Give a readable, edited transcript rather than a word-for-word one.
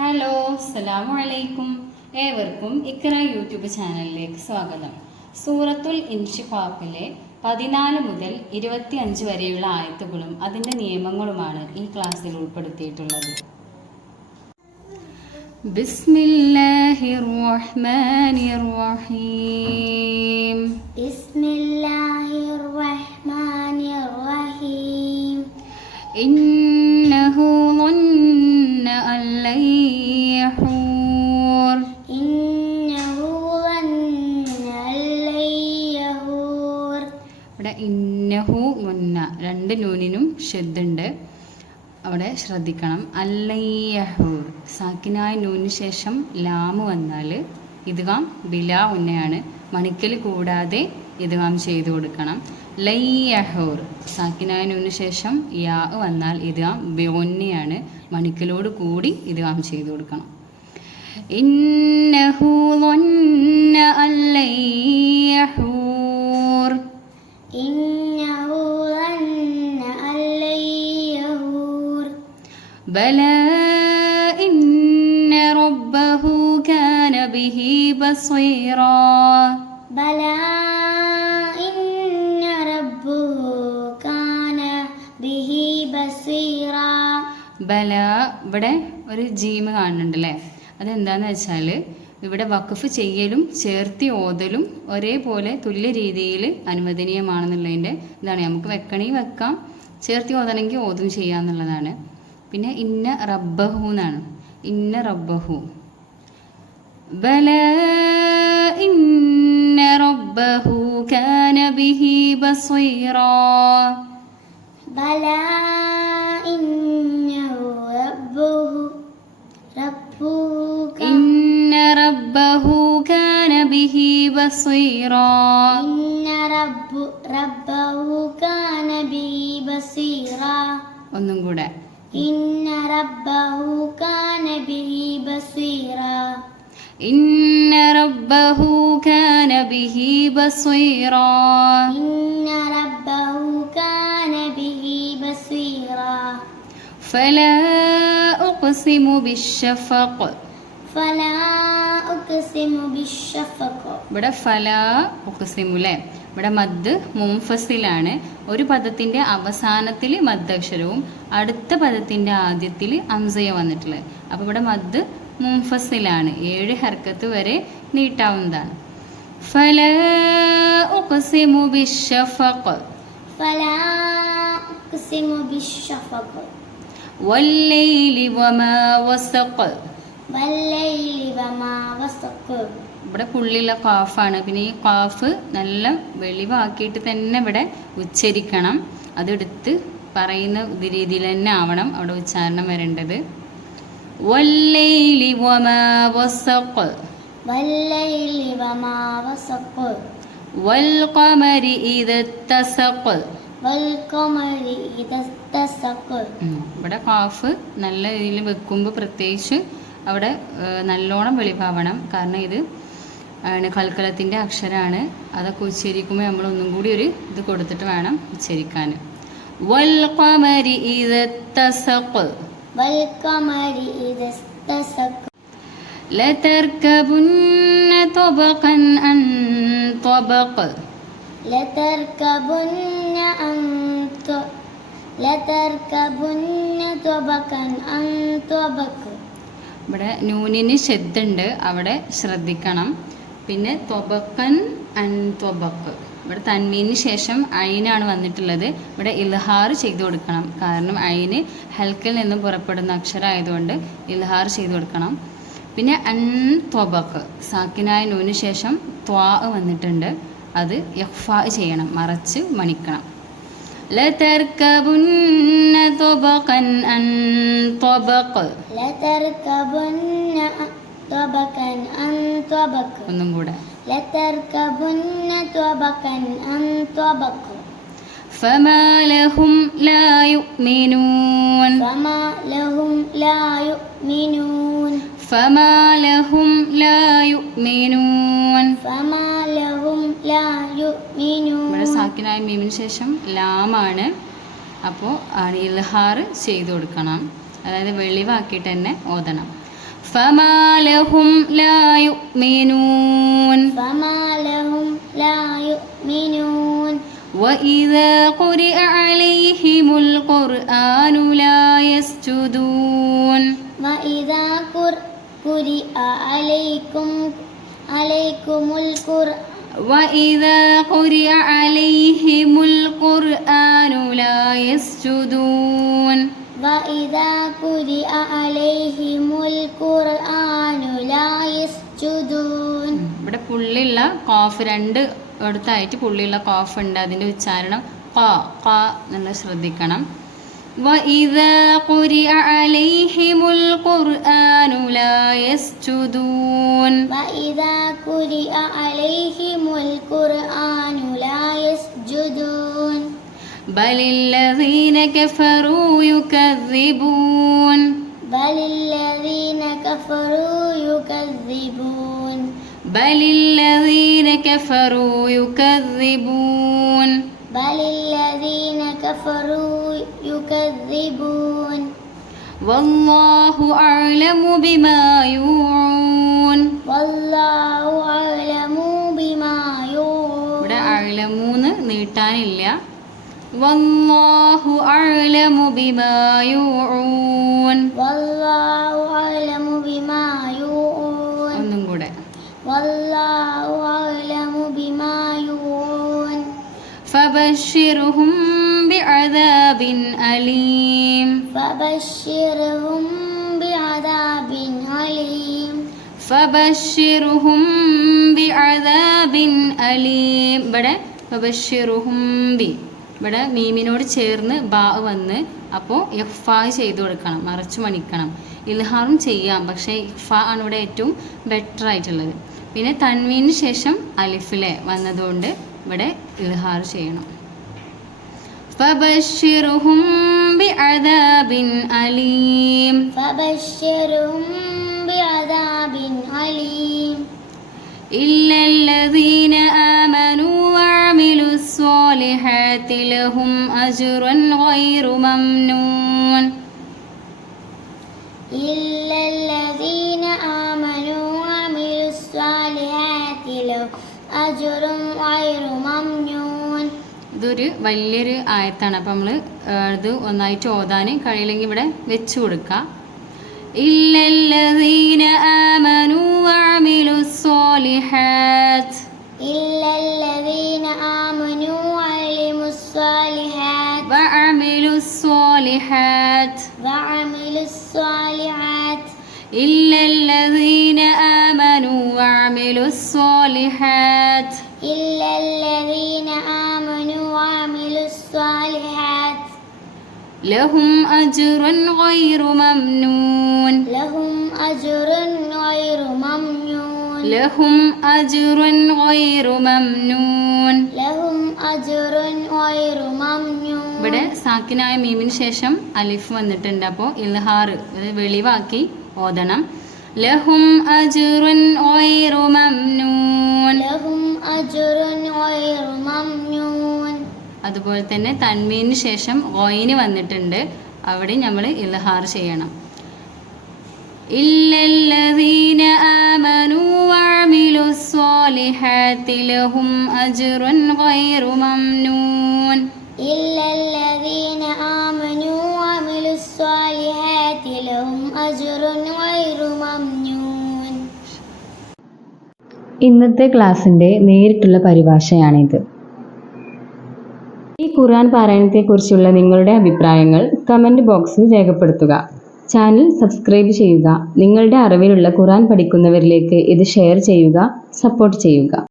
Hello, അസ്സലാമു അലൈക്കും. ഏവർക്കും ഇഖ്റ യൂട്യൂബ് ചാനലിലേക്ക് സ്വാഗതം. സൂറത്തുൽ ഇൻഷിഖാഖിലെ 14 മുതൽ 25 വരെയുള്ള ആയത്തുകളും അതിൻ്റെ നിയമങ്ങളുമാണ് ഈ ക്ലാസ്സിൽ ഉൾപ്പെടുത്തിയിട്ടുള്ളത്. ബിസ്മില്ലാഹിർ റഹ്മാനിർ റഹീം. ബിസ്മില്ലാഹിർ റഹ്മാനിർ റഹീം. ഇന്നഹു ظن أن لن يحور. ഇന്നഹു ظن أن لن يحور. ഇവിടെ ഇന്നഹു മുന്ന രണ്ട് നൂനിനും ഷദ്ദുണ്ട്, അവിടെ ശ്രദ്ധിക്കണം. അല്ലയ്യഹൂർ സാക്കിനായ നൂനിന് ശേഷം ലാമ് വന്നാൽ ഇദ്ഗാം ബിലാ ഉന്നയാണ്, മണിക്കൽ കൂടാതെ ഇദ്ഗാം ചെയ്തു കൊടുക്കണം. ലയ്യഹൂർ സാക്കിനായ നൂനിന് ശേഷം യാ വന്നാൽ ഇദ്ഗാം ബിഉന്നയാണ്, മണിക്കലോട് കൂടി ഇദ്ഗാം ചെയ്തു കൊടുക്കണം. ഇന്നഹു ظن أن لن يحور. ഇന്നഹു ظن أن لن يحور. بلى إن ربه كان به بصيرا. ബലാ ഇന്ന റബ്ബഹു കാന ബിഹി ബസീറ. ബല ഇവിടെ ഒരു ജീമ് കാണുന്നുണ്ട് അല്ലേ? അതെന്താന്ന് വെച്ചാൽ ഇവിടെ വഖഫ് ചെയ്യലും ചേർത്തി ഓതലും ഒരേപോലെ തുല്യ രീതിയിൽ അനുവദനീയമാണെന്നുള്ളതിൻ്റെ ഇതാണ്. നമുക്ക് വെക്കണമെങ്കിൽ വെക്കാം, ചേർത്തി ഓതണമെങ്കിൽ ഓതും ചെയ്യാന്നുള്ളതാണ്. പിന്നെ ഇന്ന റബ്ബഹു എന്നാണ്. ഇന്ന റബ്ബഹു. ബല ഇന്ന റബ്ബഹു കാന ബിഹി ബസീറാ. ബലാ ഇന്നഹു റബ്ബഹു ഇന്ന റബ്ബഹു കാന ബിഹി ബസീറാ. ഇന്ന റബ്ബഹു കാന ബിഹി ബസീറ. ഒന്നും കൂടെ. ഇന്ന റബ്ബഹു കാന ബിഹി ബസീറ. ഇന്ന റബ്ബഹു കാന ബിഹി ബസീറാ. ഇന്ന റബ്ബഹു കാന ബിഹി ബസീറ. ഫലാ ഉഖ്സിമു ബിശ്ശഫഖ്. ഫലാ ഉഖ്സിമു ബിശ്ശഫഖ്. ഇവിടെ ഫലാ ഉഖ്സിമു അല്ലേ? ഇവിടെ മദ് മുൻഫസിലാണ്. ഒരു പദത്തിൻ്റെ അവസാനത്തിൽ മദ്ദക്ഷരവും അടുത്ത പദത്തിൻ്റെ ആദ്യത്തിൽ അംസയ വന്നിട്ടുള്ളത്. അപ്പോൾ ഇവിടെ മദ് മുൻഫസിലാണ്, 7 ഹർക്കത്ത് വരെ നീട്ടാവുന്നതാണ്. ഫലാ ഉഖ്സിമു ബിശ്ശഫഖ്. ഫലാ ഉഖ്സിമു ബിശ്ശഫഖ്. വല്ലൈലി വമാ വസഖ്. വല്ലൈലി വമാ വസഖ്. ഇവിടെ പുള്ളിയുള്ള കാഫാണ്. പിന്നെ ഈ കാഫ് നല്ല വെളിവാക്കിയിട്ട് തന്നെ ഇവിടെ ഉച്ചരിക്കണം. അതെടുത്ത് പറയുന്ന രീതിയിൽ തന്നെ ആവണം അവിടെ ഉച്ചാരണം വരേണ്ടത്. വല്ലൈലി വമാ വസഖ്. വല്ലൈലി വമാ വസഖ്. വൽഖമരി ഇദത്തസഖ്. വൽഖമരി ഇദത്തസഖ്. ഇവിടെ കാഫ് നല്ല രീതിയിൽ വെക്കുമ്പോൾ പ്രത്യേകിച്ച് അവിടെ നല്ലോണം വെളിവാവണം. കാരണം ഇത് കൽക്കലത്തിൻ്റെ അക്ഷരമാണ്. അതൊക്കെ ഉച്ചരിക്കുമ്പോൾ നമ്മളൊന്നും കൂടി ഒരു ഇത് കൊടുത്തിട്ട് വേണം ഉച്ചരിക്കാൻ. വൽഖമരി ഇദത്തസഖ്. വൽഖമരി ഇദത്തസഖ്. ലതർകബുന്ന തബഖൻ അൻ തബഖ്. ലതർകബുന്ന തബഖൻ അൻ തബഖ്. ഇവിടെ നൂനിന് ഷദ്ദുണ്ട്, അവിടെ ശ്രദ്ധിക്കണം. പിന്നെ ത്വബക്കൻ അൻ ത്വബക്ക്. ഇവിടെ തൻവീന് ശേഷം ഐനാണ് വന്നിട്ടുള്ളത്. ഇവിടെ ഇൽഹാർ ചെയ്തു കൊടുക്കണം. കാരണം ഐന് ഹൽക്കിൽ നിന്നും പുറപ്പെടുന്ന അക്ഷരമായതുകൊണ്ട് ഇൽഹാർ ചെയ്തു കൊടുക്കണം. പിന്നെ അൻ ത്വബക്ക് സാക്കിനായ നൂന് ശേഷം ത്വാ വന്നിട്ടുണ്ട്, അത് ഇഖ്ഫാ ചെയ്യണം, മറച്ച് മണിക്കണം. ലതർകബുന്ന തബഖൻ അൻ തബഖ്. ലതർകബുന്ന തബഖൻ അൻ തബഖ്. ഒന്നും കൂടെ. ലതർകബുന്ന തബഖൻ അൻ തബഖ്. ഫമാ ലഹും ലാ യുഅ്മിനൂൻ. ഫമാ ലഹും ലാ യുഅ്മിനൂൻ. ഫമാ ലഹും ലാ യുഅ്മിനൂൻ. ഫമാ ലഹും ലാ യുഅ്മിനൂൻ. ഇവിടെ സാക്കിനായ മീമിന് ശേഷം ലാമാണ്, അപ്പോൾ ഇൽഹാർ ചെയ്തു കൊടുക്കണം. അതായത് വെളിവാക്കിയിട്ട് തന്നെ ഓതണം. فما لهم لا يؤمنون فما لهم لا يؤمنون وإذا قرئ عليهم القرآن لا يسجدون وإذا قرئ عليكم القرآن وإذا قرئ عليهم القرآن لا يسجدون وإذا قرئ عليهم القرآن لا يسجدون ഇവിടെ പുള്ളിയുള്ള കോഫ് രണ്ട് അടുത്തായിട്ട് പുള്ളിയുള്ള കോഫ് ഉണ്ട് അതിൻ്റെ ഉച്ചാരണം ക എന്നുള്ളത് ശ്രദ്ധിക്കണം وإذا قرئ عليهم القرآن لا يسجدون وإذا قرئ عليهم القرآن لا يسجدون بل الذين كفروا يكذبون بل الذين كفروا يكذبون بل الذين كفروا يكذبون بل الذين كفروا يكذبون والله أعلم بما يوعون والله أعلم بما يوعون ഇവിടെ അഅലമൂന്ന് നീട്ടാനില്ല والله أعلم بما يوعون والله أعلم بما يوعون ഒന്നും കൂടെ والله أعلم بما يوعون فبشرهم بعذاب أليم فبشرهم بعذاب أليم فبشرهم بعذاب أليم ഇവിടെ ഫബശ്ശിറുഹും ബി ഇവിടെ മീമിനോട് ചേർന്ന് ബാ വന്ന് അപ്പോൾ ഇഖ്ഫാ ചെയ്ത് കൊടുക്കണം, മറച്ചു മണിക്കണം. ഇൽഹാറും ചെയ്യാം, പക്ഷേ ഇഖ്ഫാ ആണ് ഇവിടെ ഏറ്റവും ബെറ്റർ ആയിട്ടുള്ളത്. പിന്നെ തൻവീന് ശേഷം അലിഫിലെ വന്നതുകൊണ്ട് ഇവിടെ ഇൽഹാർ ചെയ്യണം. ഫബശ്ശിറുഹും ബിഅദാബിൻ അലീം فبشرهم بعذاب أليم إلا الذين آمنوا وعملوا الصالحات لهم أجر غير ممنون إلا الذين آمنوا وعملوا الصالحات لهم أجر غير ممنون ഇതൊരു വലിയൊരു ആയത്താണ്. അപ്പം നമ്മൾ ഇത് ഒന്നായിട്ട് ഓതാൻ കഴിയില്ലെങ്കിൽ ഇവിടെ വെച്ച് കൊടുക്കുക. إلا الذين آمنوا وعملوا الصالحات إلا الذين آمنوا وعملوا الصالحات وعملوا الصالحات وعملوا الصالحات إلا الذين آمنوا وعملوا الصالحات إلا الذين آمنوا وعملوا الصالحات لهم أجر غير ممنون لهم أجر غير ممنون لهم أجر غير ممنون لهم أجر غير ممنون ഇവിടെ സാക്കിനായ മീമിന് ശേഷം അലിഫ് വന്നിട്ടുണ്ട്. അപ്പോൾ ഇൽഹാർ വെളിവാക്കി ഓതണം. ലഹും അജ്റുൻ ഗൈറു മംനൂൻ. لهم أجر غير ممنون അതുപോലെ തന്നെ തൻവീന് ശേഷം ഗോയിന് വന്നിട്ടുണ്ട്, അവിടെ നമ്മൾ ഇൽഹാർ ചെയ്യണം. ഇല്ലല്ലദീന ആമനൂ വഅമിലു സ്സാലിഹാത്തി ലഹും അജ്റുൻ ഗൈറു മംനൂൻ. إلا الذين آمنوا وعملوا الصالحات لهم أجر غير ممنون. ഇന്നത്തെ ക്ലാസ്സിൻ്റെ നേരിട്ടുള്ള പരിഭാഷയാണിത്. ഈ ഖുർആൻ പാരായണത്തെക്കുറിച്ചുള്ള നിങ്ങളുടെ അഭിപ്രായങ്ങൾ കമൻറ്റ് ബോക്സിൽ രേഖപ്പെടുത്തുക. ചാനൽ സബ്സ്ക്രൈബ് ചെയ്യുക. നിങ്ങളുടെ അറിവിലുള്ള ഖുർആൻ പഠിക്കുന്നവരിലേക്ക് ഇത് ഷെയർ ചെയ്യുക, സപ്പോർട്ട് ചെയ്യുക.